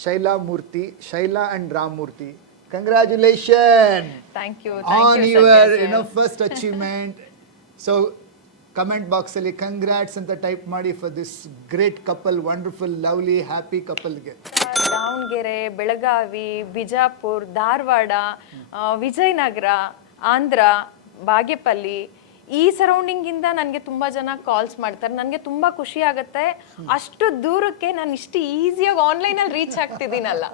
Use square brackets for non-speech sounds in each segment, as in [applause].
Shaila Murthy Shaila and Ramurthy Murthy. Congratulation thank you on your you know first achievement so comment ಬಾಕ್ಸಲ್ಲಿ congrats ಅಂತ type ಮಾಡಿ for this great couple wonderful lovely happy ಕಪಲ್ಗೆ Davanagere Belagavi Bijapur Dharwad Vijayanagara Andhra Bagepalli ಈ surrounding ಇಂದ ನನಗೆ ತುಂಬಾ ಜನ calls ಮಾಡ್ತಾರೆ. ನನಗೆ ತುಂಬಾ ಖುಷಿ ಆಗುತ್ತೆ. ಅಷ್ಟು ದೂರಕ್ಕೆ ನಾನು ಇಷ್ಟು ಈಸಿಯಾಗಿ ಆನ್ಲೈನ್ ಅಲ್ಲಿ ರೀಚ್ ಆಗ್ತಿದ್ದೀನಲ್ಲ.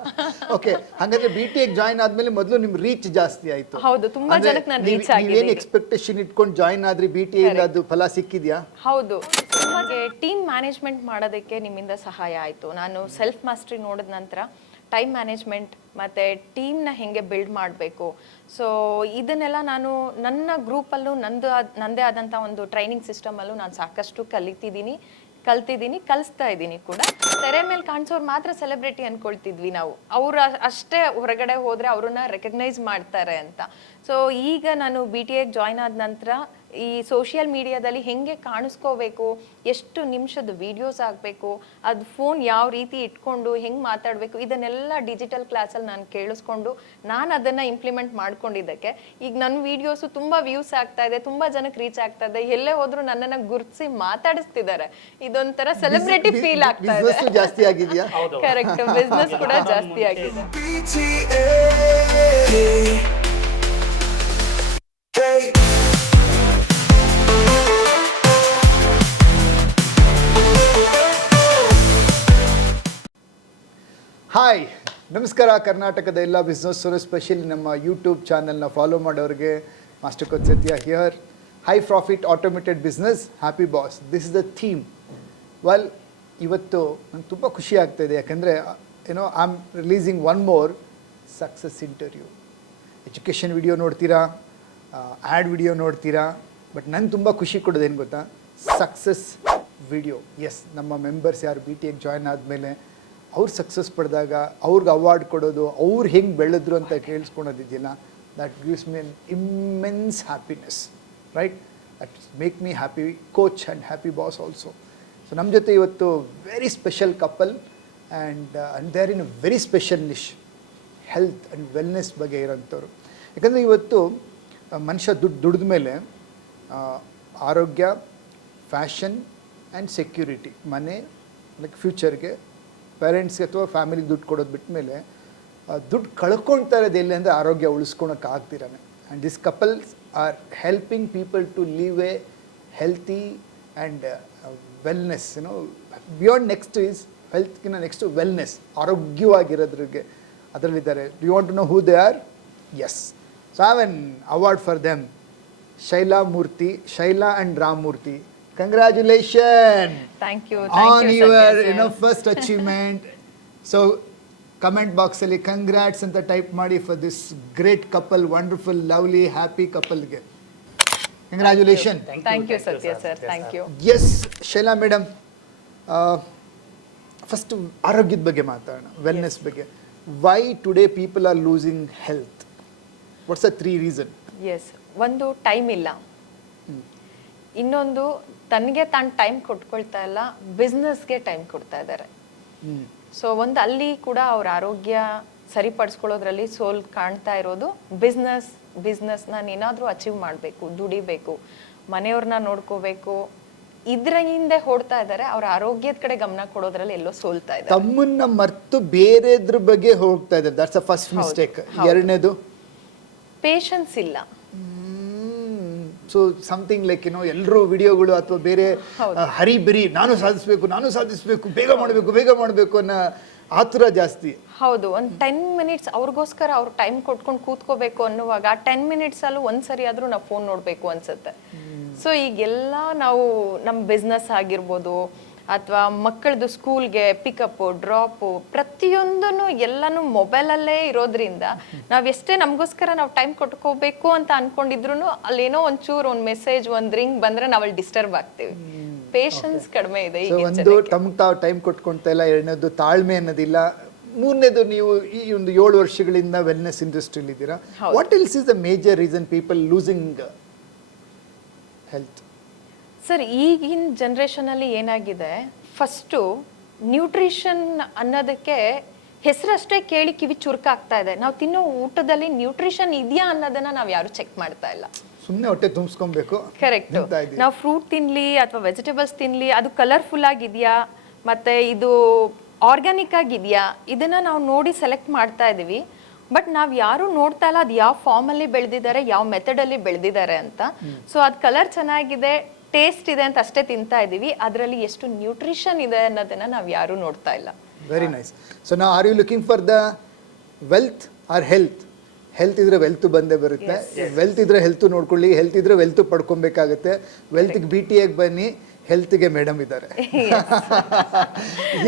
ಓಕೆ ಹಾಗಾದ್ರೆ ಬಿ ಟಿ ಜಾಯ್ನ್ ಆದ್ಮೇಲೆ ಮೊದಲು ನಿಮ್ ರೀಚ್ ಜಾಸ್ತಿ ಆಯ್ತು. ಹೌದು ತುಂಬಾ ಜನಕ್ಕೆ ನಾನು ರೀಚ್ ಏನು ಆಗಿದ್ದೀನಿ. ಎಕ್ಸ್ಪೆಕ್ಟೇಷನ್ ಇಟ್ಕೊಂಡು ಜಾಯ್ನ್ ಆದ್ರಿ ಬಿ ಟಿ ಅದು ಫಲ ಸಿಕ್ಕಿದ್ಯಾ? ಹೌದು. ನಮಗೆ ಟೀಮ್ ಮ್ಯಾನೇಜ್ಮೆಂಟ್ ಮಾಡೋದಕ್ಕೆ ನಿಮ್ಮಿಂದ ಸಹಾಯ ಆಯಿತು. ನಾನು ಸೆಲ್ಫ್ ಮಾಸ್ಟ್ರಿ ನೋಡಿದ ನಂತರ ಟೈಮ್ ಮ್ಯಾನೇಜ್ಮೆಂಟ್ ಮತ್ತು ಟೀಮ್ನ ಹೆಂಗೆ ಬಿಲ್ಡ್ ಮಾಡಬೇಕು. ಸೊ ಇದನ್ನೆಲ್ಲ ನಾನು ನನ್ನ ಗ್ರೂಪಲ್ಲೂ ನಂದು ನನ್ನದೇ ಆದಂಥ ಒಂದು ಟ್ರೈನಿಂಗ್ ಸಿಸ್ಟಮಲ್ಲೂ ನಾನು ಸಾಕಷ್ಟು ಕಲಿತಿದ್ದೀನಿ, ಕಲ್ತಿದ್ದೀನಿ, ಕಲಿಸ್ತಾ ಇದ್ದೀನಿ ಕೂಡ. ತೆರೆ ಮೇಲೆ ಕಾಣಿಸೋರು ಮಾತ್ರ ಸೆಲೆಬ್ರಿಟಿ ಅಂದ್ಕೊಳ್ತಿದ್ವಿ ನಾವು. ಅವ್ರು ಅಷ್ಟೇ ಹೊರಗಡೆ ಹೋದರೆ ಅವ್ರನ್ನ ರೆಕಗ್ನೈಸ್ ಮಾಡ್ತಾರೆ ಅಂತ. ಸೊ ಈಗ ನಾನು ಬಿ ಟಿ ಎಗೆ ಜಾಯ್ನ್ ಆದ ನಂತರ ಈ ಸೋಷಿಯಲ್ ಮೀಡಿಯಾದಲ್ಲಿ ಹೆಂಗೆ ಕಾಣಿಸ್ಕೋಬೇಕು ಎಷ್ಟು ನಿಮಿಷದ ವಿಡಿಯೋಸ್ ಆಗಬೇಕು ಅದು ಫೋನ್ ಯಾವ ರೀತಿ ಇಟ್ಕೊಂಡು ಹೆಂಗೆ ಮಾತಾಡಬೇಕು ಇದನ್ನೆಲ್ಲ ಡಿಜಿಟಲ್ ಕ್ಲಾಸಲ್ಲಿ ನಾನು ಕೇಳಿಸ್ಕೊಂಡು ನಾನು ಅದನ್ನು ಇಂಪ್ಲಿಮೆಂಟ್ ಮಾಡ್ಕೊಂಡಿದ್ದಕ್ಕೆ. ಈಗ ನನ್ನ ವೀಡಿಯೋಸು ತುಂಬ ವ್ಯೂಸ್ ಆಗ್ತಾ ಇದೆ ತುಂಬ ಜನಕ್ಕೆ ರೀಚ್ ಆಗ್ತಾ ಇದೆ ಎಲ್ಲೇ ಹೋದರೂ ನನ್ನನ್ನು ಗುರುತಿಸಿ ಮಾತಾಡಿಸ್ತಿದ್ದಾರೆ. ಇದೊಂಥರ ಸೆಲೆಬ್ರಿಟಿ ಫೀಲ್ ಆಗ್ತಾ ಇದೆ. ಬಿಸ್ನೆಸ್ ಜಾಸ್ತಿ ಆಗಿದ್ಯಾ? ಕರೆಕ್ಟ್ ಬಿಸ್ನೆಸ್ ಕೂಡ ಜಾಸ್ತಿ ಆಗಿದೆ. Hey. ಹಾಯ್ ನಮಸ್ಕಾರ. ಕರ್ನಾಟಕದ ಎಲ್ಲ ಬಿಸ್ನೆಸ್ಸರು ಸ್ಪೆಷಲಿ ನಮ್ಮ ಯೂಟ್ಯೂಬ್ ಚಾನಲ್ನ ಫಾಲೋ ಮಾಡೋರಿಗೆ master coach Satya here high profit automated business happy boss this is the theme well ಇವತ್ತು ನಂಗೆ ತುಂಬ ಖುಷಿ ಆಗ್ತಾಯಿದೆ ಯಾಕಂದರೆ ಏನೋ I am releasing one more success interview education video ನೋಡ್ತೀರಾ? ಆ್ಯಡ್ ವಿಡಿಯೋ ನೋಡ್ತೀರಾ? ಬಟ್ ನಂಗೆ ತುಂಬ ಖುಷಿ ಕೊಡೋದೇನು ಗೊತ್ತಾ? ಸಕ್ಸಸ್ ವಿಡಿಯೋ ಎಸ್ ನಮ್ಮ ಮೆಂಬರ್ಸ್ ಯಾರು ಬಿ ಟಿ ಎಗೆ ಜಾಯ್ನ್ ಆದಮೇಲೆ ಅವ್ರು ಸಕ್ಸಸ್ ಪಡೆದಾಗ ಅವ್ರಿಗೆ ಅವಾರ್ಡ್ ಕೊಡೋದು, ಅವ್ರು ಹೆಂಗೆ ಬೆಳೆದ್ರು ಅಂತ ಕೇಳಿಸ್ಕೊಳೋದಿದೆಯಲ್ಲ that gives me an immense happiness right that make me happy coach and happy boss also so ನಮ್ಮ ಜೊತೆ ಇವತ್ತು very special couple and and there in a very special niche health and wellness ಬಗ್ಗೆ ಇರೋಂಥವ್ರು. ಯಾಕಂದರೆ ಇವತ್ತು ಮನುಷ್ಯ ದುಡ್ಡು, ದುಡಿದ ಮೇಲೆ ಆರೋಗ್ಯ ಫ್ಯಾಷನ್ ಆ್ಯಂಡ್ ಸೆಕ್ಯೂರಿಟಿ ಮನೆ ಲೈಕ್ ಫ್ಯೂಚರ್ಗೆ ಪೇರೆಂಟ್ಸ್ಗೆ ಅಥವಾ ಫ್ಯಾಮಿಲಿಗೆ ದುಡ್ಡು ಕೊಡೋದು ಬಿಟ್ಟ ಮೇಲೆ ದುಡ್ಡು ಕಳ್ಕೊಳ್ತಾ ಇರೋದು ಎಲ್ಲಿ ಅಂದರೆ ಆರೋಗ್ಯ ಉಳಿಸ್ಕೊಳಕ್ಕೆ ಆಗ್ತಿರಾನೆ and this couples are helping people to live a healthy and wellness ಏನೋ ಬಿಯಾಂಡ್ ನೆಕ್ಸ್ಟ್ ಈಸ್ ಹೆಲ್ತ್ಗಿನ್ನ ನೆಕ್ಸ್ಟ್ ವೆಲ್ನೆಸ್ ಆರೋಗ್ಯವಾಗಿರೋದ್ರಿಗೆ ಅದರಲ್ಲಿದ್ದಾರೆ. You want to know who they are yes so have an award for them Shaila Murthy Shaila and Ram Murthy congratulation thank you on your you know first achievement so comment ಬಾಕ್ಸಲ್ಲಿ congrats ಅಂತ type ಮಾಡಿ for this great couple wonderful lovely happy ಕಪಲ್ಗೆ congratulation thank you Satya sir thank you yes Shaila madam first ಆರೋಗ್ಯದ ಬಗ್ಗೆ ಮಾತಾಡೋಣ wellness ಬಗ್ಗೆ. Why today people are losing health what's a three reason yes ಒಂದು time ಇಲ್ಲ. ಇನ್ನೊಂದು ತನಗೆ ತಾನು time ಕೊಟ್ಕೊಳ್ತಾ ಇಲ್ಲ ಬಿಸ್ನೆಸ್ಗೆ ಟೈಮ್ ಕೊಡ್ತಾ ಇದ್ದಾರೆ ಸೊ ಒಂದು ಅಲ್ಲಿ ಕೂಡ ಅವ್ರ ಆರೋಗ್ಯ ಸರಿಪಡಿಸ್ಕೊಳ್ಳೋದ್ರಲ್ಲಿ ಸೋಲ್ ಕಾಣ್ತಾ ಇರೋದು ಬಿಸ್ನೆಸ್ ಬಿಸ್ನೆಸ್ ನಾನು ಏನಾದರೂ ಅಚೀವ್ ಮಾಡಬೇಕು ದುಡಿಬೇಕು ಮನೆಯವ್ರನ್ನ ನೋಡ್ಕೋಬೇಕು ಇದ್ರ ಹಿಂದೆ ಹೊಡ್ತಾ ಇದ್ದಾರೆ ಅವ್ರ ಆರೋಗ್ಯದ ಕಡೆ ಗಮನ ಕೊಡೋದ್ರಲ್ಲಿ ಎಲ್ಲೋ ಸೋಲ್ತಾ ಇದ್ದಾರೆ ತಮ್ಮನ್ನ ಮರ್ತು ಬೇರೆದ್ರ ಬಗ್ಗೆ ಹೋಗ್ತಾ ಇದ್ದಾರೆ ದಟ್ಸ್ ಅ ಫಸ್ಟ್ ಮಿಸ್ಟೇಕ್ ಎರಡನೇದು? ಪೇಷನ್ಸ್ ಇಲ್ಲ. ಸೊ ಸಮಥಿಂಗ್ ಲೈಕ್ ಏನೋ ಎಲ್ಲರೂ ವಿಡಿಯೋಗಳು ಅಥವಾ ಬೇರೆ ಹರಿ ಬರಿ ನಾನು ಸಾಧಿಸ್ಬೇಕು ನಾನು ಸಾಧಿಸ್ಬೇಕು ಬೇಗ ಮಾಡಬೇಕು ಬೇಗ ಮಾಡಬೇಕು ಅನ್ನೋ ಆತುರ ಜಾಸ್ತಿ. ಹೌದು ಒಂದು ಟೆನ್ ಮಿನಿಟ್ಸ್ ಅವ್ರಿಗೋಸ್ಕರ ಅವ್ರು ಟೈಮ್ ಕೊಟ್ಕೊಂಡು ಕೂತ್ಕೋಬೇಕು ಅನ್ನುವಾಗ ಆ ಟೆನ್ ಮಿನಿಟ್ಸ್ ಅಲ್ಲಿ ಒಂದ್ಸರಿ ಆದರೂ ನಾವು ಫೋನ್ ನೋಡಬೇಕು ಅನ್ಸುತ್ತೆ. ಸೊ ಈಗೆಲ್ಲ ನಾವು ನಮ್ಮ ಬಿಸ್ನೆಸ್ ಆಗಿರ್ಬೋದು ಅಥವಾ ಮಕ್ಕಳದು ಸ್ಕೂಲ್ಗೆ ಪಿಕಪ್ಪು ಡ್ರಾಪು ಪ್ರತಿಯೊಂದೂ ಎಲ್ಲನೂ ಮೊಬೈಲಲ್ಲೇ ಇರೋದ್ರಿಂದ ನಾವು ಎಷ್ಟೇ ನಮಗೋಸ್ಕರ ನಾವು ಟೈಮ್ ಕೊಟ್ಕೋಬೇಕು ಅಂತ ಅನ್ಕೊಂಡಿದ್ರು ಅಲ್ಲೇನೋ ಒಂಚೂರು ಒಂದು ಮೆಸೇಜ್ ಒಂದು ರಿಂಗ್ ಬಂದ್ರೆ ನಾವು ಅಲ್ಲಿ ಡಿಸ್ಟರ್ಬ್ ಆಗ್ತೀವಿ. ಪೇಷನ್ಸ್ ಕಡಿಮೆ ಇದೆ ಈಗ ಒಂದು. ತಮ್ಗೆ ತಾವು ಟೈಮ್ ಕೊಟ್ಕೊಂತ ಇಲ್ಲ ಎರಡನೇದು ತಾಳ್ಮೆ ಅನ್ನೋದಿಲ್ಲ. ಮೂರನೇದು ನೀವು ಈ ಒಂದು ಏಳು ವರ್ಷಗಳಿಂದ ವೆಲ್ನೆಸ್ ಇಂಡಸ್ಟ್ರಿಯಲ್ಲಿ ಇದ್ದೀರಾ what ills is the major reason people losing health sir ಈಗಿನ ಜನ್ರೇಷನಲ್ಲಿ ಏನಾಗಿದೆ? ಫಸ್ಟು ನ್ಯೂಟ್ರಿಷನ್ ಅನ್ನೋದಕ್ಕೆ ಹೆಸರಷ್ಟೇ ಕೇಳಿ ಕಿವಿ ಚುರುಕಾಗ್ತಾ ಇದೆ. ನಾವು ತಿನ್ನೋ ಊಟದಲ್ಲಿ ನ್ಯೂಟ್ರಿಷನ್ ಇದೆಯಾ ಅನ್ನೋದನ್ನ ನಾವು ಯಾರು ಚೆಕ್ ಮಾಡ್ತಾ ಇಲ್ಲ. ಸುಮ್ಮನೆ ಹೊಟ್ಟೆ ತುಂಬಿಸ್ಕೊಬೇಕು. ಕರೆಕ್ಟ್ ನಾವು ಫ್ರೂಟ್ ತಿನ್ಲಿ ಅಥವಾ ವೆಜಿಟೇಬಲ್ಸ್ ತಿನ್ಲಿ ಅದು ಕಲರ್ಫುಲ್ ಆಗಿದೆಯಾ? ಮತ್ತೆ ಇದು ಆರ್ಗ್ಯಾನಿಕ್ ಆಗಿದೆಯಾ? ಇದನ್ನ ನಾವು ನೋಡಿ ಸೆಲೆಕ್ಟ್ ಮಾಡ್ತಾ ಇದೀವಿ. ಬಟ್ ನಾವು ಯಾರು ನೋಡ್ತಾ ಇಲ್ಲ ಅದು ಯಾವ ಫಾರ್ಮಲ್ಲಿ ಬೆಳೆದಿದ್ದಾರೆ ಯಾವ ಮೆಥಡಲ್ಲಿ ಬೆಳೆದಿದ್ದಾರೆ ಅಂತ. ಸೊ ಅದು ಕಲರ್ ಚೆನ್ನಾಗಿದೆ. ಟೇಸ್ಟ್ ಇದೆ ಅಂತ ಅಷ್ಟೇ ತಿಂತಾ ಇದೀವಿ ಅದರಲ್ಲಿ ಎಷ್ಟು ನ್ಯೂಟ್ರಿಷನ್ ಇದೆ ಅನ್ನೋದನ್ನ ನಾವು ಯಾರು ನೋಡ್ತಾ ಇಲ್ಲ. ವೆರಿ ನೈಸ್ ಸೊ ನಾವು are you looking for the wealth or health health ಇದ್ರೆ ವೆಲ್ತ್ ಬಂದೇ ಬರುತ್ತೆ. ವೆಲ್ತ್ ಇದ್ರೆ ಹೆಲ್ತ್ ನೋಡ್ಕೊಳ್ಳಿ. ಹೆಲ್ತ್ ಇದ್ರೆ ವೆಲ್ತ್ ಪಡ್ಕೊಬೇಕಾಗುತ್ತೆ. ವೆಲ್ತ್ಗೆ ಬಿ ಟಿ ಎಗೆ ಬನ್ನಿ. ಹೆಲ್ತ್ಗೆ ಮೇಡಮ್ ಇದ್ದಾರೆ.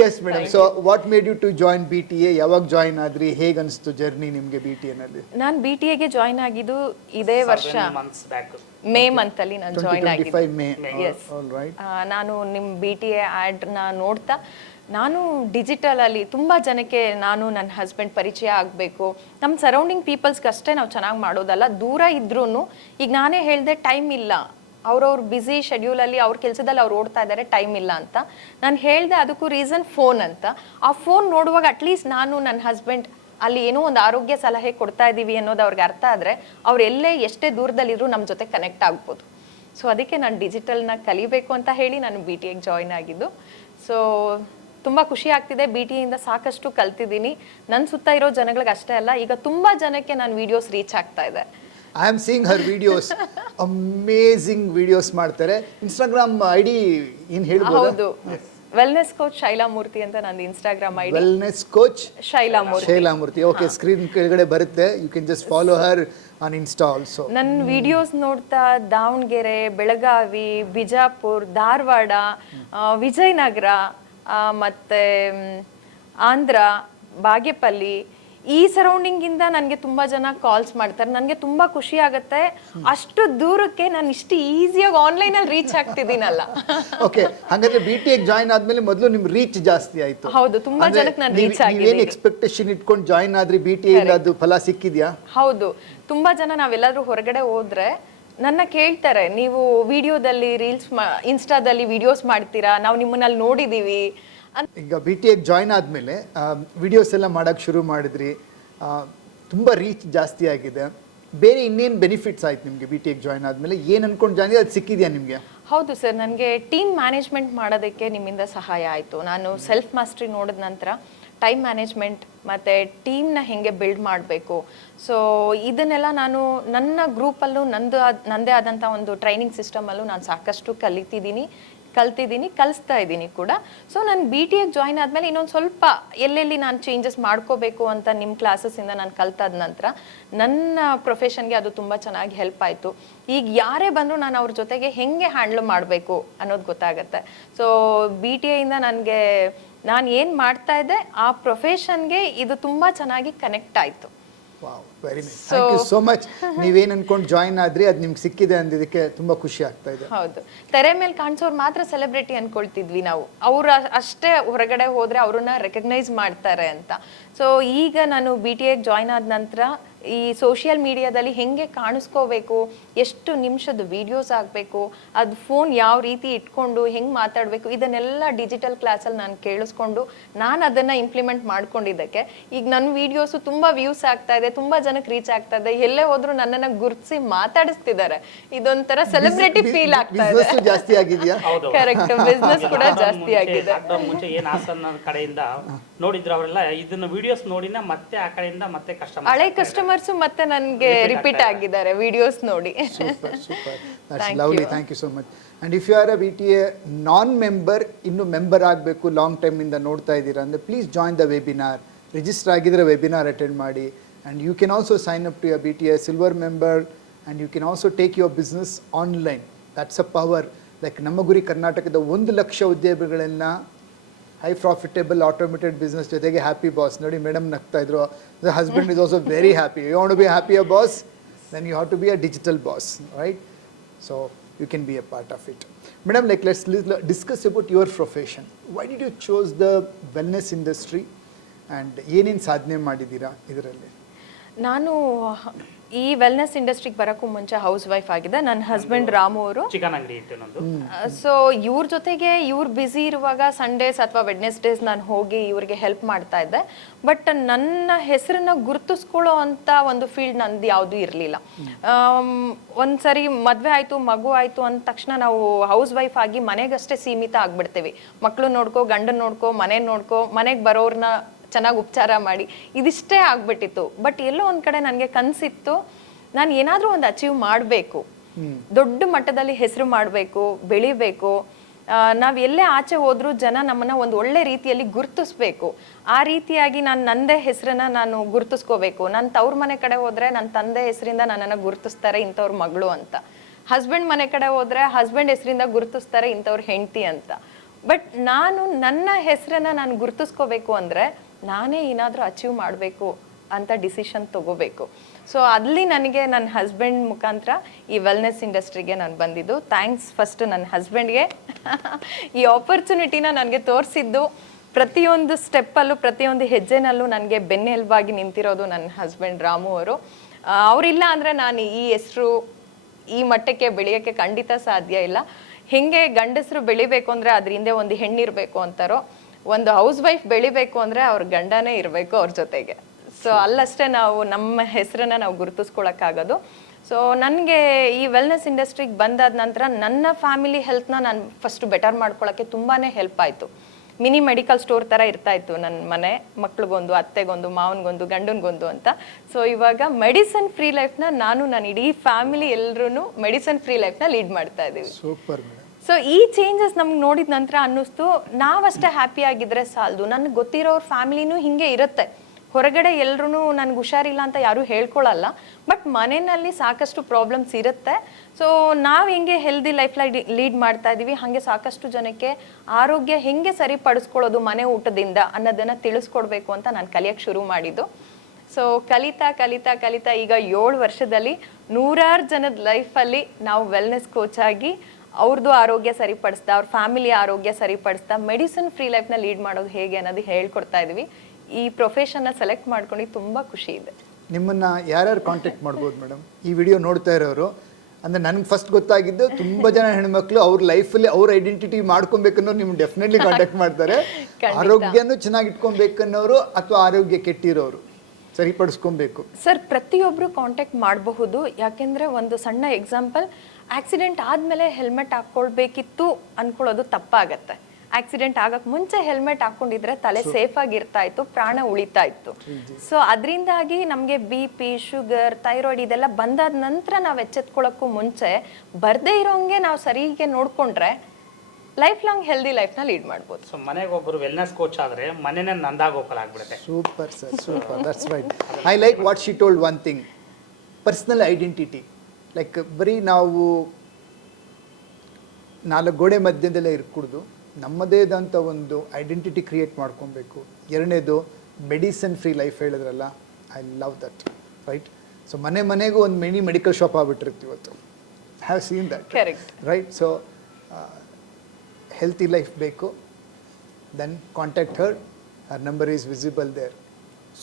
Yes madam so what made you to join B T A ಯಾವಾಗ ಜಾಯಿನ್ ಆದ್ರಿ? ಹೇಗೆ ಅನಿಸ್ತು ಜರ್ನಿ ನಿಮಗೆ ಬಿ ಟಿ ಎನಲ್ಲಿ ನಾನು ಬಿ ಟಿ ಎಗೆ ಜಾಯಿನ್ ಆಗಿದ್ದು ಇದೇ ವರ್ಷ. ಮಂತ್ಸ್ ಬ್ಯಾಕ್ ಮೇ ಮಂತ್ ಅಲ್ಲಿ ನಾನು join join twenty May Yes. All right ಆ, ನಾನು ನಿಮ್ಮ ಬಿ ಟಿ ಎ ಆ್ಯಡ್ನ ನೋಡ್ತಾ ನಾನು ಡಿಜಿಟಲ್ ಅಲ್ಲಿ ತುಂಬಾ ಜನಕ್ಕೆ ನಾನು ನನ್ನ ಹಸ್ಬೆಂಡ್ ಪರಿಚಯ ಆಗಬೇಕು. ನಮ್ಮ ಸರೌಂಡಿಂಗ್ ಪೀಪಲ್ಸ್ ಅಷ್ಟೇ ನಾವು ಚೆನ್ನಾಗಿ ಮಾಡೋದಲ್ಲ ದೂರ ಇದ್ರೂ ಈಗ ನಾನೇ ಹೇಳಿದೆ ಟೈಮ್ ಇಲ್ಲ. ಅವ್ರವ್ರ ಬ್ಯುಸಿ ಶೆಡ್ಯೂಲಲ್ಲಿ ಅವ್ರ ಕೆಲಸದಲ್ಲಿ ಅವ್ರು ಓಡ್ತಾ ಇದ್ದಾರೆ ಟೈಮ್ ಇಲ್ಲ ಅಂತ. ನಾನು ಹೇಳಿದೆ ಅದಕ್ಕೂ ರೀಸನ್ ಫೋನ್ ಅಂತ. ಆ ಫೋನ್ ನೋಡುವಾಗ ಅಟ್ಲೀಸ್ಟ್ ನಾನು ನನ್ನ ಹಸ್ಬೆಂಡ್ ಅಲ್ಲಿ ಏನೋ ಒಂದು ಆರೋಗ್ಯ ಸಲಹೆ ಕೊಡ್ತಾ ಇದ್ದೀವಿ ಅನ್ನೋದು ಅವ್ರಿಗೆ ಅರ್ಥ ಆದರೆ ಅವ್ರು ಎಲ್ಲೇ ಎಷ್ಟೇ ದೂರದಲ್ಲಿದ್ರು ನಮ್ಮ ಜೊತೆ ಕನೆಕ್ಟ್ ಆಗ್ಬೋದು. ಸೊ ಅದಕ್ಕೆ ನಾನು ಡಿಜಿಟಲ್ನ ಕಲಿಬೇಕು ಅಂತ ಹೇಳಿ ನಾನು ಬಿ ಟಿ ಜಾಯಿನ್ ಆಗಿದ್ದು. ಸೊ ತುಂಬ ಖುಷಿ ಆಗ್ತಿದೆ. ಬಿ ಟಿಯಿಂದ ಸಾಕಷ್ಟು ಕಲ್ತಿದ್ದೀನಿ. ನನ್ನ ಸುತ್ತ ಇರೋ ಜನಗಳಿಗೆ ಅಷ್ಟೇ ಅಲ್ಲ ಈಗ ತುಂಬ ಜನಕ್ಕೆ ನಾನು ವಿಡಿಯೋಸ್ ರೀಚ್ ಆಗ್ತಾ ಇದೆ. I am seeing her videos amazing videos ಮಾಡ್ತಾರೆ. ಇನ್ಸ್ಟಾಗ್ರಾಮ್ ಐ ಡಿ ಏನು ಹೇಳ್ಬೋದು? ವೆಲ್ನೆಸ್ ಕೋಚ್ ಶೈಲಾ ಮೂರ್ತಿ ಅಂತ ನಂದು Instagram ID wellness coach Shaila Murthy Shailamurthy okay screen ಕೆಳಗಡೆ ಬರುತ್ತೆ. You can just follow her on Insta also ನನ್ನ ವಿಡಿಯೋಸ್ ನೋಡ್ತಾ ದಾವಣಗೆರೆ ಬೆಳಗಾವಿ ಬಿಜಾಪುರ್ ಧಾರವಾಡ ವಿಜಯನಗರ ಮತ್ತೆ ಆಂಧ್ರ ಬಾಗೇಪಲ್ಲಿ ಈ ಸರೌಂಡಿಂಗ್ ಇಂದ ನನಗೆ ತುಂಬಾ ಜನ ಕಾಲ್ಸ್ ಮಾಡ್ತಾರೆ. ನನಗೆ ತುಂಬಾ ಖುಷಿ ಆಗುತ್ತೆ. ಅಷ್ಟು ದೂರಕ್ಕೆ ನಾನು ಇಷ್ಟು ಈಸಿಯಾಗಿ ಆನ್ಲೈನ್ ಅಲ್ಲಿ ರೀಚ್ ಆಗ್ತಿದ್ದೀನಲ್ಲ. ಓಕೆ ಹಾಗಾದ್ರೆ ಬಿ ಟಿ ಜಾಯಿನ್ ಆದ್ಮೇಲೆ ಮೊದಲು ನಿಮ್ ರೀಚ್ ಜಾಸ್ತಿ ಆಯ್ತು. ಹೌದು, ತುಂಬಾ ಜನಕ್ಕೆ ನಾನು ರೀಚ್ ಆಗಿದ್ದೀನಿ. ಎಕ್ಸ್ಪೆಕ್ಟೇಷನ್ ಇಟ್ಕೊಂಡು ಜಾಯಿನ್ ಆದ್ರಿ ಬಿ ಟಿ ಅದು ಫಲ ಸಿಕ್ಕಿದ್ಯಾ? ಹೌದು ತುಂಬಾ ಜನ ನಾವೆಲ್ಲಾದ್ರೂ ಹೊರಗಡೆ ಹೋದ್ರೆ ನನ್ನ ಕೇಳ್ತಾರೆ ನೀವು ವಿಡಿಯೋದಲ್ಲಿ ರೀಲ್ಸ್ ಇನ್ಸ್ಟಾದಲ್ಲಿ ವಿಡಿಯೋಸ್ ಮಾಡ್ತೀರಾ? ನಾವು ನಿಮ್ಮನ್ನಲ್ಲಿ ನೋಡಿದೀವಿ. ಈಗ ಬಿ ಟಿ ಜಾಯ್ನ್ ಆದಮೇಲೆ ವಿಡಿಯೋಸ್ ಎಲ್ಲ ಮಾಡೋಕ್ಕೆ ಶುರು ಮಾಡಿದ್ರಿ. ತುಂಬ ರೀಚ್ ಜಾಸ್ತಿ ಆಗಿದೆ. ಬೇರೆ ಇನ್ನೇನು ಬೆನಿಫಿಟ್ಸ್ ಆಯ್ತು ನಿಮಗೆ ಬಿ ಟಿ ಜಾಯ್ನ್ ಆದಮೇಲೆ? ಏನು ಅನ್ಕೊಂಡು ಜಾಯ್ನ್ ಅದು ಸಿಕ್ಕಿದೆಯಾ ನಿಮಗೆ? ಹೌದು ಸರ್, ನನಗೆ ಟೀಮ್ ಮ್ಯಾನೇಜ್ಮೆಂಟ್ ಮಾಡೋದಕ್ಕೆ ನಿಮ್ಮಿಂದ ಸಹಾಯ ಆಯಿತು. ನಾನು ಸೆಲ್ಫ್ ಮಾಸ್ಟ್ರಿ ನೋಡಿದ ನಂತರ ಟೈಮ್ ಮ್ಯಾನೇಜ್ಮೆಂಟ್ ಮತ್ತು ಟೀಮ್ನ ಹೇಗೆ ಬಿಲ್ಡ್ ಮಾಡಬೇಕು. ಸೊ ಇದನ್ನೆಲ್ಲ ನಾನು ನನ್ನ ಗ್ರೂಪಲ್ಲೂ ನಂದು ನನ್ನದೇ ಆದಂಥ ಒಂದು ಟ್ರೈನಿಂಗ್ ಸಿಸ್ಟಮಲ್ಲೂ ನಾನು ಸಾಕಷ್ಟು ಕಲಿತಿದ್ದೀನಿ. ಕಲ್ತಿದ್ದೀನಿ, ಕಲಿಸ್ತಾ ಇದ್ದೀನಿ ಕೂಡ. ಸೊ ನಾನು ಬಿ ಟಿ ಎಗ್ ಜಾಯ್ನ್ ಆದಮೇಲೆ ಇನ್ನೊಂದು ಸ್ವಲ್ಪ ಎಲ್ಲೆಲ್ಲಿ ನಾನು ಚೇಂಜಸ್ ಮಾಡ್ಕೋಬೇಕು ಅಂತ ನಿಮ್ಮ ಕ್ಲಾಸಸ್ಸಿಂದ ನಾನು ಕಲ್ತಾದ ನಂತರ ನನ್ನ ಪ್ರೊಫೆಷನ್ಗೆ ಅದು ತುಂಬ ಚೆನ್ನಾಗಿ ಹೆಲ್ಪ್ ಆಯಿತು. ಈಗ ಯಾರೇ ಬಂದರೂ ನಾನು ಅವ್ರ ಜೊತೆಗೆ ಹೆಂಗೆ ಹ್ಯಾಂಡ್ಲ್ ಮಾಡಬೇಕು ಅನ್ನೋದು ಗೊತ್ತಾಗುತ್ತೆ. ಸೊ ಬಿ ಟಿ ಎಯಿಂದ ನನಗೆ ನಾನು ಏನು ಮಾಡ್ತಾ ಇದ್ದೆ, ಆ ಪ್ರೊಫೆಷನ್ಗೆ ಇದು ತುಂಬ ಚೆನ್ನಾಗಿ ಕನೆಕ್ಟ್ ಆಯಿತು. Wow very nice thank you so much ನೀವೇನು ಅನ್ಕೊಂಡು ಜಾಯ್ನ್ ಆದ್ರಿ ಅದು ನಿಮ್ಗೆ ಸಿಕ್ಕಿದೆ ಅಂದಿದ್ದಕ್ಕೆ ತುಂಬಾ ಖುಷಿ ಆಗ್ತಾ ಇದೆ. ಹೌದು. ತೆರೆ ಮೇಲೆ ಕಾಣಿಸೋರು ಮಾತ್ರ ಸೆಲೆಬ್ರಿಟಿ ಅನ್ಕೊಳ್ತಿದ್ವಿ ನಾವು. ಅವ್ರು ಅಷ್ಟೇ ಹೊರಗಡೆ ಹೋದ್ರೆ ಅವ್ರನ್ನ ರೆಕಗ್ನೈಸ್ ಮಾಡ್ತಾರೆ ಅಂತ. ಸೊ ಈಗ ನಾನು ಬಿ ಟಿ ಎಗೆ ಜಾಯ್ನ್ ಆದ ನಂತರ ಈ ಸೋಷಿಯಲ್ ಮೀಡಿಯಾದಲ್ಲಿ ಹೆಂಗೆ ಕಾಣಿಸ್ಕೋಬೇಕು ಎಷ್ಟು ನಿಮಿಷದ ವಿಡಿಯೋಸ್ ಆಗಬೇಕು ಅದು ಫೋನ್ ಯಾವ ರೀತಿ ಇಟ್ಕೊಂಡು ಹೆಂಗೆ ಮಾತಾಡಬೇಕು ಇದನ್ನೆಲ್ಲ ಡಿಜಿಟಲ್ ಕ್ಲಾಸಲ್ಲಿ ನಾನು ಕೇಳಿಸ್ಕೊಂಡು ನಾನು ಅದನ್ನು ಇಂಪ್ಲಿಮೆಂಟ್ ಮಾಡ್ಕೊಂಡಿದ್ದಕ್ಕೆ. ಈಗ ನನ್ನ ವೀಡಿಯೋಸು ತುಂಬ ವ್ಯೂಸ್ ಆಗ್ತಾ ಇದೆ ತುಂಬ ಜನಕ್ಕೆ ರೀಚ್ ಆಗ್ತಾ ಇದೆ ಎಲ್ಲೇ ಹೋದರೂ ನನ್ನನ್ನು ಗುರುತಿಸಿ ಮಾತಾಡಿಸ್ತಿದ್ದಾರೆ. ಇದೊಂಥರ ಸೆಲೆಬ್ರಿಟಿ ಫೀಲ್ ಆಗ್ತಾ ಇದೆ. ಬಿಸ್ನೆಸ್ ಜಾಸ್ತಿ ಆಗಿದ್ಯಾ? ಹೌದು. ಕರೆಕ್ಟ್ ಬಿಸ್ನೆಸ್ ಕೂಡ ಜಾಸ್ತಿ ಆಗಿದೆ. ಮುಂಚೆ ಏನು ಹಾಸನ ಕಡೆಯಿಂದ ನೋಡಿದ್ರು ಅವರೆಲ್ಲ ಇದನ್ನ ವಿಡಿಯೋಸ್ ನೋಡಿನ ಮತ್ತೆ ಆ ಕಡೆಯಿಂದ ಮತ್ತೆ ಕಸ್ಟಮರ್ ಹಳೆ ಕಸ್ಟಮರ್ಸು ಮತ್ತೆ ನನಗೆ ರಿಪೀಟ್ ಆಗಿದ್ದಾರೆ ವಿಡಿಯೋಸ್ ನೋಡಿ. Super super that's lovely thank you so much and if you are a B T A non member ಇನ್ನು ಮೆಂಬರ್ ಆಗಬೇಕು ಲಾಂಗ್ ಟೈಮಿಂದ ನೋಡ್ತಾ ಇದ್ದೀರಾ ಅಂದರೆ please join the webinar register ಆಗಿದ್ರೆ ವೆಬಿನಾರ್ ಅಟೆಂಡ್ ಮಾಡಿ. And you can also sign up to a B T A silver member and you can also take your business online that's a power like ನಮ್ಮ ಗುರಿ ಕರ್ನಾಟಕದ ಒಂದು ಲಕ್ಷ ಉದ್ಯೋಗಗಳನ್ನ high profitable automated business ಜೊತೆಗೆ happy boss ನೋಡಿ madam ನಗ್ತಾ ಇದ್ರು. The husband is also very happy you want to be happy a boss then you have to be a digital boss right so you can be a part of it madam like let's discuss about your profession why did you chose the wellness industry and ಏನೇನು ಸಾಧನೆ ಮಾಡಿದ್ದೀರಾ ಇದರಲ್ಲಿ? ನಾನು ಈ wellness ಇಂಡಸ್ಟ್ರಿಗೆ ಬರೋಕ್ಕೂ ಮುಂಚೆ house wife ಆಗಿದೆ ನನ್ನ ಹಸ್ಬೆಂಡ್ ರಾಮು ಅವರು. ಚಿಕನ್ ಅಂಗಡಿ ಇತ್ತು ನಂದು. ಸೊ ಇವ್ರ ಜೊತೆಗೆ ಇವ್ರು ಬ್ಯುಸಿ ಇರುವಾಗ ಸಂಡೇಸ್ ಅಥವಾ ವೆಡ್ನೆಸ್ಡೇಸ್ ನಾನು ಹೋಗಿ ಇವ್ರಿಗೆ ಹೆಲ್ಪ್ ಮಾಡ್ತಾ ಇದ್ದೆ. ಬಟ್ ನನ್ನ ಹೆಸರನ್ನ ಗುರುತಿಸ್ಕೊಳ್ಳೋ ಅಂತ ಒಂದು ಫೀಲ್ಡ್ ನಂದು ಯಾವುದೂ ಇರಲಿಲ್ಲ. ಒಂದ್ಸರಿ ಮದುವೆ ಆಯ್ತು ಮಗು ಆಯ್ತು ಅಂದ ತಕ್ಷಣ ನಾವು ಹೌಸ್ ವೈಫ್ ಆಗಿ ಮನೆಗಷ್ಟೇ ಸೀಮಿತ ಆಗ್ಬಿಡ್ತೇವೆ. ಮಕ್ಕಳು ನೋಡ್ಕೋ ಗಂಡನ್ ನೋಡ್ಕೋ ಮನೆ ನೋಡ್ಕೋ ಮನೆಗೆ ಬರೋರ್ನ ಚೆನ್ನಾಗಿ ಉಪಚಾರ ಮಾಡಿ. ಇದಿಷ್ಟೇ ಆಗ್ಬಿಟ್ಟಿತ್ತು. ಬಟ್ ಎಲ್ಲೋ ಒಂದ್ ಕಡೆ ನನಗೆ ಕನ್ಸಿತ್ತು ನಾನು ಏನಾದ್ರೂ ಒಂದು ಅಚೀವ್ ಮಾಡಬೇಕು. ದೊಡ್ಡ ಮಟ್ಟದಲ್ಲಿ ಹೆಸರು ಮಾಡಬೇಕು ಬೆಳಿಬೇಕು. ನಾವು ಎಲ್ಲೇ ಆಚೆ ಹೋದ್ರೂ ಜನ ನಮ್ಮನ್ನ ಒಂದು ಒಳ್ಳೆ ರೀತಿಯಲ್ಲಿ ಗುರ್ತಿಸ್ಬೇಕು. ಆ ರೀತಿಯಾಗಿ ನಾನು ನಂದೇ ಹೆಸರನ್ನ ನಾನು ಗುರ್ತಿಸ್ಕೋಬೇಕು. ನನ್ನ ತವ್ರ ಮನೆ ಕಡೆ ಹೋದ್ರೆ ನನ್ನ ತಂದೆ ಹೆಸರಿಂದ ನನ್ನನ್ನು ಗುರ್ತಿಸ್ತಾರೆ ಇಂಥವ್ರ ಮಗಳು ಅಂತ. ಹಸ್ಬೆಂಡ್ ಮನೆ ಕಡೆ ಹೋದ್ರೆ ಹಸ್ಬೆಂಡ್ ಹೆಸರಿಂದ ಗುರ್ತಿಸ್ತಾರೆ ಇಂಥವ್ರ ಹೆಂಡತಿ ಅಂತ. ಬಟ್ ನಾನು ನನ್ನ ಹೆಸರನ್ನ ನಾನು ಗುರ್ತಿಸ್ಕೋಬೇಕು ಅಂದ್ರೆ ನಾನೇ ಏನಾದರೂ ಅಚೀವ್ ಮಾಡಬೇಕು ಅಂತ ಡಿಸಿಷನ್ ತಗೋಬೇಕು. ಸೊ ಅಲ್ಲಿ ನನಗೆ ನನ್ನ ಹಸ್ಬೆಂಡ್ ಮುಖಾಂತರ ಈ ವೆಲ್ನೆಸ್ ಇಂಡಸ್ಟ್ರಿಗೆ ನಾನು ಬಂದಿದ್ದು. ಥ್ಯಾಂಕ್ಸ್ ಫಸ್ಟ್ ನನ್ನ ಹಸ್ಬೆಂಡ್ಗೆ ಈ ಆಪರ್ಚುನಿಟಿನ ನನಗೆ ತೋರಿಸಿದ್ದು ಪ್ರತಿಯೊಂದು ಸ್ಟೆಪ್ಪಲ್ಲೂ ಪ್ರತಿಯೊಂದು ಹೆಜ್ಜೆನಲ್ಲೂ ನನಗೆ ಬೆನ್ನೆಲುಬಾಗಿ ನಿಂತಿರೋದು ನನ್ನ ಹಸ್ಬೆಂಡ್ ರಾಮು ಅವರು. ಅವರಿಲ್ಲ ಅಂದರೆ ನಾನು ಈ ಹೆಸರು ಈ ಮಟ್ಟಕ್ಕೆ ಬೆಳೆಯೋಕ್ಕೆ ಖಂಡಿತ ಸಾಧ್ಯ ಇಲ್ಲ. ಹೆಂಗೆ ಗಂಡಸರು ಬೆಳಿಬೇಕು ಅಂದರೆ ಅದರಿಂದ ಒಂದು ಹೆಣ್ಣಿರಬೇಕು ಅಂತಾರೋ ಒಂದು ಹೌಸ್ ವೈಫ್ ಬೆಳಿಬೇಕು ಅಂದ್ರೆ ಅವ್ರ ಗಂಡನೇ ಇರಬೇಕು ಅವ್ರ ಜೊತೆಗೆ. ಸೊ ಅಲ್ಲಷ್ಟೇ ನಾವು ನಮ್ಮ ಹೆಸರನ್ನ ನಾವು ಗುರುತಿಸ್ಕೊಳಕ್ಕಾಗೋದು. ಸೊ ನನಗೆ ಈ ವೆಲ್ನೆಸ್ ಇಂಡಸ್ಟ್ರಿಗೆ ಬಂದಾದ ನಂತರ ನನ್ನ ಫ್ಯಾಮಿಲಿ ಹೆಲ್ತ್ನ ನಾನು ಫಸ್ಟ್ ಬೆಟರ್ ಮಾಡ್ಕೊಳ್ಳೋಕ್ಕೆ ತುಂಬಾ ಹೆಲ್ಪ್ ಆಯಿತು. ಮಿನಿ ಮೆಡಿಕಲ್ ಸ್ಟೋರ್ ಥರ ಇರ್ತಾ ಇತ್ತು ನನ್ನ ಮನೆ, ಮಕ್ಳಿಗೊಂದು, ಅತ್ತೆಗೊಂದು, ಮಾವನಿಗೊಂದು, ಗಂಡನಿಗೊಂದು ಅಂತ. ಸೊ ಇವಾಗ ಮೆಡಿಸನ್ ಫ್ರೀ ಲೈಫ್ನ ನಾನು ನನ್ನ ಇಡೀ ಫ್ಯಾಮಿಲಿ ಎಲ್ಲರೂ ಮೆಡಿಸನ್ ಫ್ರೀ ಲೈಫ್ನ ಲೀಡ್ ಮಾಡ್ತಾ ಇದ್ದೀವಿ ಸೂಪರ್ ಸೊ ಈ ಚೇಂಜಸ್ ನಮ್ಗೆ ನೋಡಿದ ನಂತರ ಅನ್ನಿಸ್ತು, ನಾವಷ್ಟೇ ಹ್ಯಾಪಿ ಆಗಿದ್ರೆ ಸಾಲದು. ನನಗೆ ಗೊತ್ತಿರೋರ್ ಫ್ಯಾಮಿಲಿನೂ ಹಿಂಗೆ ಇರುತ್ತೆ. ಹೊರಗಡೆ ಎಲ್ಲರೂ ನನ್ಗೆ ಹುಷಾರಿಲ್ಲ ಅಂತ ಯಾರೂ ಹೇಳ್ಕೊಳ್ಳಲ್ಲ ಬಟ್ ಮನೆಯಲ್ಲಿ ಸಾಕಷ್ಟು ಪ್ರಾಬ್ಲಮ್ಸ್ ಇರುತ್ತೆ. ಸೊ ನಾವು ಹೆಂಗೆ ಹೆಲ್ದಿ ಲೈಫ್ ಲೀಡ್ ಮಾಡ್ತಾ ಇದೀವಿ. ಹಾಗೆ ಸಾಕಷ್ಟು ಜನಕ್ಕೆ ಆರೋಗ್ಯ ಹೆಂಗೆ ಸರಿಪಡಿಸ್ಕೊಳ್ಳೋದು ಮನೆ ಊಟದಿಂದ ಅನ್ನೋದನ್ನ ತಿಳಿಸ್ಕೊಡ್ಬೇಕು ಅಂತ ನಾನು ಕಲಿಯೋಕ್ಕೆ ಶುರು ಮಾಡಿದ್ದು. ಸೊ ಕಲಿತಾ ಕಲಿತಾ ಕಲಿತಾ ಈಗ ಏಳು ವರ್ಷದಲ್ಲಿ ನೂರಾರು ಜನದ ಲೈಫಲ್ಲಿ ನಾವು ವೆಲ್ನೆಸ್ ಕೋಚ್ ಆಗಿ ಅವ್ರದ್ದು ಆರೋಗ್ಯ ಸರಿಪಡಿಸ್ತಾ ಅವ್ರ ಫ್ಯಾಮಿಲಿ ಆರೋಗ್ಯ ಸರಿಪಡಿಸ್ತಾ ಮೆಡಿಸಿನ್ ಫ್ರೀ ಲೈಫ್ನ ಲೀಡ್ ಮಾಡೋದು ಹೇಗೆ ಅನ್ನೋದು ಹೇಳ್ಕೊಡ್ತಾ ಇದ್ವಿ. ಈ ಪ್ರೊಫೆಷನ್ನ ಸೆಲೆಕ್ಟ್ ಮಾಡ್ಕೊಂಡು ತುಂಬ ಖುಷಿ ಇದೆ. ನಿಮ್ಮನ್ನ ಯಾರ್ಯಾರು ಕಾಂಟ್ಯಾಕ್ಟ್ ಮಾಡ್ಬೋದು ಮೇಡಮ್ ಈ ವಿಡಿಯೋ ನೋಡ್ತಾ ಇರೋರು. ಅಂದ್ರೆ ನನಗೆ ಫಸ್ಟ್ ಗೊತ್ತಾಗಿದ್ದು ತುಂಬಾ ಜನ ಹೆಣ್ಮಕ್ಳು ಅವ್ರ ಲೈಫಲ್ಲಿ ಅವ್ರ ಐಡೆಂಟಿಟಿ ಮಾಡ್ಕೊಬೇಕನ್ನೋ ನಿಮ್ಗೆ ಡೆಫಿನೆಟ್ಲಿ ಕಾಂಟ್ಯಾಕ್ಟ್ ಮಾಡ್ತಾರೆ. [laughs] ಆರೋಗ್ಯನೂ ಚೆನ್ನಾಗಿ ಇಟ್ಕೊಬೇಕನ್ನೋರು ಅಥವಾ ಆರೋಗ್ಯ ಕೆಟ್ಟಿರೋರು ಸರಿಪಡಿಸ್ಕೊಬೇಕು? ಸರ್ ಪ್ರತಿಯೊಬ್ಬರು ಕಾಂಟ್ಯಾಕ್ಟ್ ಮಾಡಬಹುದು. ಯಾಕೆಂದರೆ ಒಂದು ಸಣ್ಣ ಎಕ್ಸಾಂಪಲ್ ಆಕ್ಸಿಡೆಂಟ್ ಆದಮೇಲೆ ಹೆಲ್ಮೆಟ್ ಹಾಕ್ಕೊಳ್ಬೇಕಿತ್ತು ಅನ್ಕೊಳ್ಳೋದು ತಪ್ಪಾಗತ್ತೆ. ಆಕ್ಸಿಡೆಂಟ್ ಆಗಕ್ ಮುಂಚೆ ಹೆಲ್ಮೆಟ್ ಹಾಕೊಂಡಿದ್ರೆ ತಲೆ ಸೇಫ್ ಆಗಿರ್ತಾ ಇತ್ತು ಪ್ರಾಣ ಉಳಿತಾ ಇತ್ತು. ಸೊ ಅದರಿಂದಾಗಿ ನಮಗೆ ಬಿ ಪಿ ಶುಗರ್ ಥೈರಾಯ್ಡ್ ಇದೆಲ್ಲ ಬಂದಾದ ನಂತರ ನಾವು ಎಚ್ಚೆತ್ಕೊಳ್ಳೋಕ್ಕೂ ಮುಂಚೆ ಬರದೇ ಇರೋಂಗೆ ನಾವು ಸರಿಗೆ ನೋಡ್ಕೊಂಡ್ರೆ ಲೈಫ್ ಲಾಂಗ್ ಹೆಲ್ದಿ ಲೈಫ್ನ ಲೀಡ್ ಮಾಡ್ಬೋದು. ಸೊ ಮನೆಗೆ ಒಬ್ಬರು ವೆಲ್ನೆಸ್ ಕೋಚ್ ಆದ್ರೆ ಮನೆನೇ ನಂದಾಗೋಕಲ್ ಆಗ್ಬಿಡುತ್ತೆ. Super sir super that's right I like what she told one thing personal identity like ಬರೀ ನಾವು ನಾಲ್ಕು ಗೋಡೆ ಮಧ್ಯದಲ್ಲೇ ಇರ್ಕೂಡ್ದು ನಮ್ಮದೇದಂಥ ಒಂದು ಐಡೆಂಟಿಟಿ ಕ್ರಿಯೇಟ್ ಮಾಡ್ಕೊಬೇಕು. ಎರಡನೇದು ಮೆಡಿಸನ್ ಫ್ರೀ ಲೈಫ್ ಹೇಳಿದ್ರಲ್ಲ I love that right so ಮನೆ ಮನೆಗೂ ಒಂದು ಮಿನಿ ಮೆಡಿಕಲ್ ಶಾಪ್ ಆಗ್ಬಿಟ್ಟಿರುತ್ತೆ ಇವತ್ತು. Have seen that right so healthy life ಬೇಕು. Then contact her her number is visible there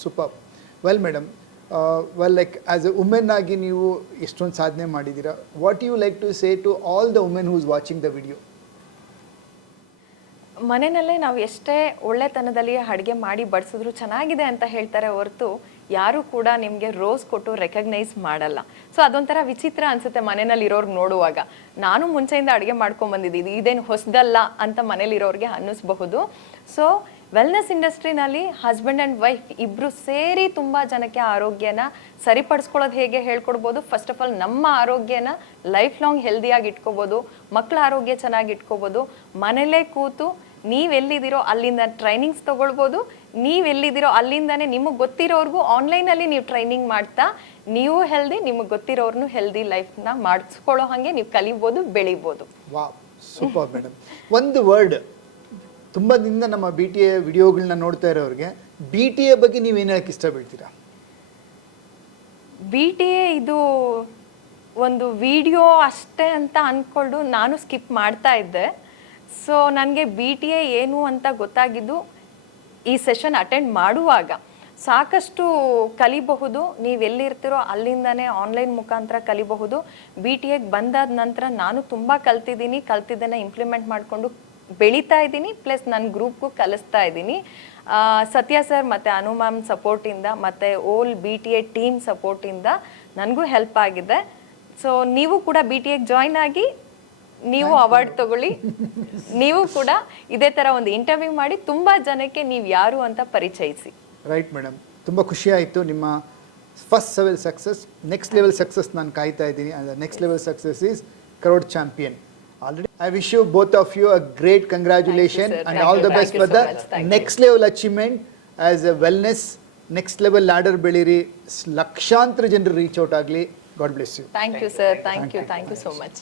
super well madam well like as a women ಆಗಿ ನೀವು ಎಷ್ಟೊಂದು ಸಾಧನೆ ಮಾಡಿದ್ದೀರಾ what you like to say to all the women who's watching the video ಮನೆಯಲ್ಲೇ ನಾವು ಎಷ್ಟೇ ಒಳ್ಳೆತನದಲ್ಲಿ ಅಡುಗೆ ಮಾಡಿ ಬಡಿಸಿದ್ರು ಚೆನ್ನಾಗಿದೆ ಅಂತ ಹೇಳ್ತಾರೆ ಹೊರತು ಯಾರು ಕೂಡ ನಿಮಗೆ ರೋಸ್ ಕೊಟ್ಟು ರೆಕಗ್ನೈಸ್ ಮಾಡಲ್ಲ. ಸೊ ಅದೊಂಥರ ವಿಚಿತ್ರ ಅನ್ಸುತ್ತೆ ಮನೆಯಲ್ಲಿ ಇರೋರ್ಗೆ ನೋಡುವಾಗ. ನಾನು ಮುಂಚೆಯಿಂದ ಅಡುಗೆ ಮಾಡ್ಕೊಂಡ್ಬಂದಿದ್ದೀನಿ ಇದೇನು ಹೊಸದಲ್ಲ ಅಂತ ಮನೇಲಿರೋರಿಗೆ ಅನ್ನಿಸ್ಬಹುದು. ಸೊ ವೆಲ್ನೆಸ್ ಇಂಡಸ್ಟ್ರಿನಲ್ಲಿ ಹಸ್ಬೆಂಡ್ ಆ್ಯಂಡ್ ವೈಫ್ ಇಬ್ಬರು ಸೇರಿ ತುಂಬ ಜನಕ್ಕೆ ಆರೋಗ್ಯನ ಸರಿಪಡಿಸ್ಕೊಳ್ಳೋದು ಹೇಗೆ ಹೇಳ್ಕೊಡ್ಬೋದು? ಫಸ್ಟ್ ಆಫ್ ಆಲ್ ನಮ್ಮ ಆರೋಗ್ಯನ ಲೈಫ್ ಲಾಂಗ್ ಹೆಲ್ದಿಯಾಗಿ ಇಟ್ಕೋಬೋದು ಮಕ್ಕಳ ಆರೋಗ್ಯ ಚೆನ್ನಾಗಿ ಇಟ್ಕೋಬೋದು. ಮನೇಲೇ ಕೂತು ನೀವೆಲ್ಲಿದ್ದೀರೋ ಅಲ್ಲಿಂದ ಟ್ರೈನಿಂಗ್ಸ್ ತೊಗೊಳ್ಬೋದು, ನೀವೆಲ್ಲಿದ್ದೀರೋ ಅಲ್ಲಿಂದನೇ ನಿಮಗೆ ಗೊತ್ತಿರೋರ್ಗೂ ಆನ್ಲೈನಲ್ಲಿ ನೀವು ಟ್ರೈನಿಂಗ್ ಮಾಡ್ತಾ, ನೀವು ಹೆಲ್ದಿ ನಿಮಗೆ ಗೊತ್ತಿರೋರ್ನು ಹೆಲ್ದಿ ಲೈಫ್ನ ಮಾಡಿಸ್ಕೊಳ್ಳೋ ಹಾಗೆ ನೀವು ಕಲಿಬೋದು, ಬೆಳಿಬೋದು. ಮೇಡಮ್ ಒಂದು ವರ್ಡ್ ತುಂಬ ದಿನದಿಂದ ನಮ್ಮ ಬಿ ಟಿ ಎ ವಿಡಿಯೋಗಳನ್ನ ನೋಡ್ತಾ ಇರೋರಿಗೆ ಬಿ ಟಿ ಎ ಬಗ್ಗೆ ನೀವೇನು ಹೇಳಕ್ಕೆ ಇಷ್ಟಪಡ್ತೀರಾ? ಬಿ ಟಿ ಎ ಇದು ಒಂದು ವಿಡಿಯೋ ಅಷ್ಟೇ ಅಂತ ಅಂದ್ಕೊಂಡು ನಾನು ಸ್ಕಿಪ್ ಮಾಡ್ತಾ ಇದ್ದೆ. ಸೊ ನನಗೆ ಬಿ ಟಿ ಎ ಏನು ಅಂತ ಗೊತ್ತಾಗಿದ್ದು ಈ ಸೆಷನ್ ಅಟೆಂಡ್ ಮಾಡುವಾಗ. ಸಾಕಷ್ಟು ಕಲಿಬಹುದು, ನೀವು ಎಲ್ಲಿರ್ತೀರೋ ಅಲ್ಲಿಂದನೇ ಆನ್ಲೈನ್ ಮುಖಾಂತರ ಕಲಿಬಹುದು. ಬಿ ಟಿ ಎಗೆ ಬಂದಾದ ನಂತರ ನಾನು ತುಂಬ ಕಲ್ತಿದ್ದೀನಿ, ಕಲ್ತಿದ್ದನ್ನು ಇಂಪ್ಲಿಮೆಂಟ್ ಮಾಡಿಕೊಂಡು ಬೆಳೀತಾ ಇದ್ದೀನಿ ಪ್ಲಸ್ ನನ್ನ ಗ್ರೂಪ್ಗೂ ಕಲಿಸ್ತಾ ಇದ್ದೀನಿ. ಸತ್ಯ ಸರ್ ಮತ್ತು ಅನು ಮ್ಯಾಮ್ ಸಪೋರ್ಟಿಂದ ಮತ್ತು whole B T A team ಸಪೋರ್ಟಿಂದ ನನಗೂ ಹೆಲ್ಪ್ ಆಗಿದೆ. ಸೊ ನೀವು ಕೂಡ ಬಿ ಟಿ ಎಗೆ ಜಾಯ್ನ್ ಆಗಿ ನೀವು ಅವಾರ್ಡ್ ತಗೊಳ್ಳಿ. ನೀವು ಕೂಡ ಇದೇ ಥರ ಒಂದು ಇಂಟರ್ವ್ಯೂ ಮಾಡಿ ತುಂಬ ಜನಕ್ಕೆ ನೀವು ಯಾರು ಅಂತ ಪರಿಚಯಿಸಿ. ರೈಟ್ ಮೇಡಮ್ ತುಂಬ ಖುಷಿ ಆಯಿತು ನಿಮ್ಮ first level success next level success ನಾನು ಕಾಯ್ತಾ ಇದ್ದೀನಿ. Next level success is crore champion already I wish you both of you a great congratulation sir. And Thank all you. The Thank best you for so the much. Thank you. Next level achievement as a wellness next level ladder ಬೆಳೀರಿ ಲಕ್ಷಾಂತರ ಜನರು reach out ಆಗಲಿ God bless you thank you sir thank you thank you so much